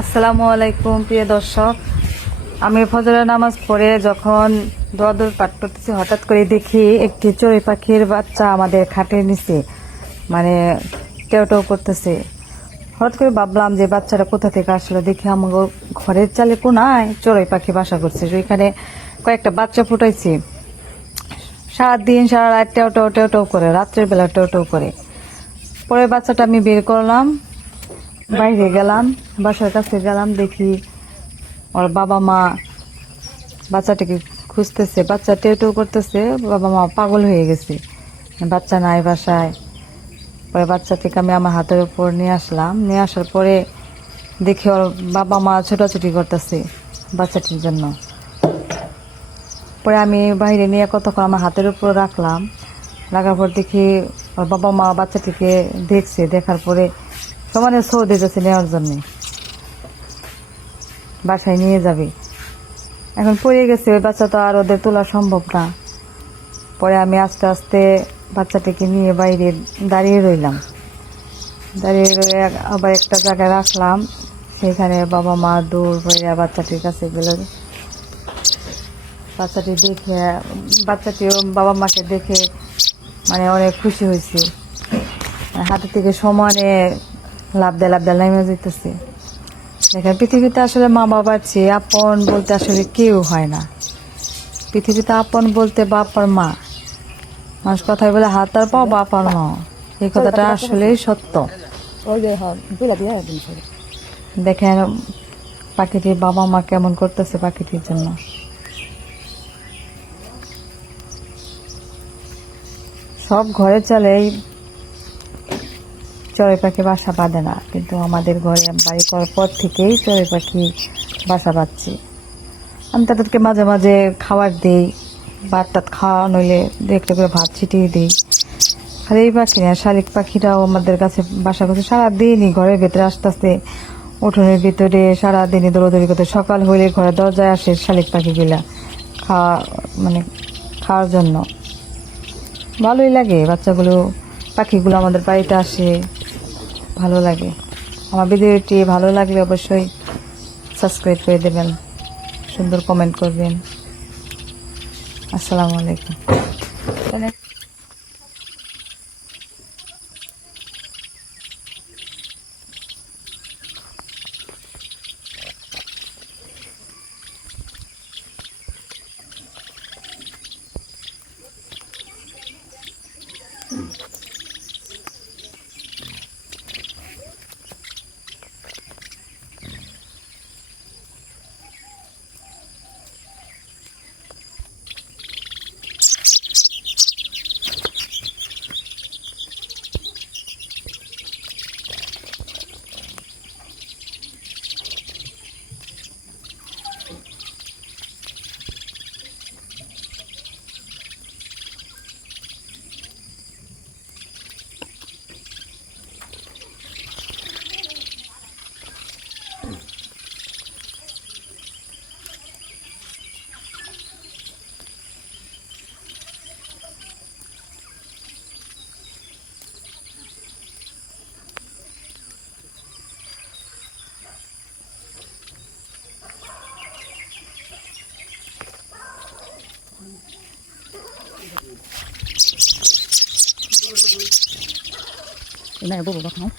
আসসালামু আলাইকুম প্রিয় দর্শক। আমি ফজরের নামাজ পড়ে যখন দোয়া পাঠ করতেছি, হঠাৎ করে দেখি একটি চড়ুই পাখির বাচ্চা আমাদের খাটের নিচে মানে টেউ টেউ করতেছে। হঠাৎ করে ভাবলাম যে বাচ্চাটা কোথা থেকে আসলো, দেখি আমার ঘরের চালে কোনায় চড়ুই পাখি বাসা করছে। ওইখানে কয়েকটা বাচ্চা ফুটাইছি। সারাদিন সারা রাত টেউ টেউ টেউ টেউ করে, রাত্রের বেলা টেউ টেউ করে। পরে বাচ্চাটা আমি বের করলাম, বাইরে গেলাম, বাসার কাছে গেলাম, দেখি ওর বাবা মা বাচ্চাটাকে খুঁজতেছে, বাচ্চা টেউ টেউ করতেছে। বাবা মা পাগল হয়ে গেছে, বাচ্চা নাই বাসায়। পরে বাচ্চাটিকে আমি আমার হাতের উপর নিয়ে আসলাম, নিয়ে আসার পরে দেখি ওর বাবা মা ছোটাছুটি করতেছে বাচ্চাটির জন্য। পরে আমি বাইরে নিয়ে কতক্ষণ আমার হাতের উপর রাখলাম, রাখার পর দেখি ওর বাবা মা বাচ্চাটিকে দেখছে, দেখার পরে সমানে সৌ দিতেছে নেওয়ার জন্য, বাসায় নিয়ে যাবে। এখন পড়ে গেছে ওই বাচ্চা, তো আর ওদের তোলা সম্ভব না। পরে আমি আস্তে আস্তে বাচ্চাটিকে নিয়ে বাইরে দাঁড়িয়ে রইলাম, দাঁড়িয়ে রয়ে আবার একটা জায়গায় রাখলাম। সেখানে বাবা মা দূর হয়ে বাচ্চাটির কাছে গেল। বাচ্চাটি দেখে, বাচ্চাটিও বাবা মাকে দেখে মানে অনেক খুশি হয়েছে, হাতে থেকে সমানে লাভ দেয় নেমে যেতেছে। দেখেন, পৃথিবীতে আসলে মা বাবার চেয়ে আপন বলতে আসলে কেউ হয় না। পৃথিবীতে আপন বলতে বাপ আর মা। মানুষ কথায় বলে হাত আর পাও, বাপ আর মা। এই কথাটা আসলেই সত্য। দেখেন পাখিটির বাবা মা কেমন করতেছে পাখিটির জন্য। সব ঘরে চলেই চড়ুই পাখি বাসা বাঁধে না, কিন্তু আমাদের ঘরে বাড়ি করার পর থেকেই চড়ুই পাখি বাসা বাঁধছে। আমি তাদেরকে মাঝে মাঝে খাবার দিই, ভাত টাত খাওয়া নইলে একটু করে ভাত ছিটিয়ে দিই। আর এই পাখি না, শালিক পাখিটাও আমাদের কাছে বাসা করছে। সারাদিনই ঘরের ভেতরে আস্তে আস্তে উঠোনের ভিতরে সারাদিনই দৌড়দৌড়ি করতে। সকাল হলে ঘরে দরজায় আসে শালিক পাখিগুলা খাওয়া মানে খাওয়ার জন্য। ভালোই লাগে বাচ্চাগুলো, পাখিগুলো আমাদের বাড়িতে আসে, ভালো লাগে। আমার ভিডিওটি ভালো লাগলে অবশ্যই সাবস্ক্রাইব করে দেবেন, সুন্দর কমেন্ট করবেন। আসসালামু আলাইকুম। Này bố bố không?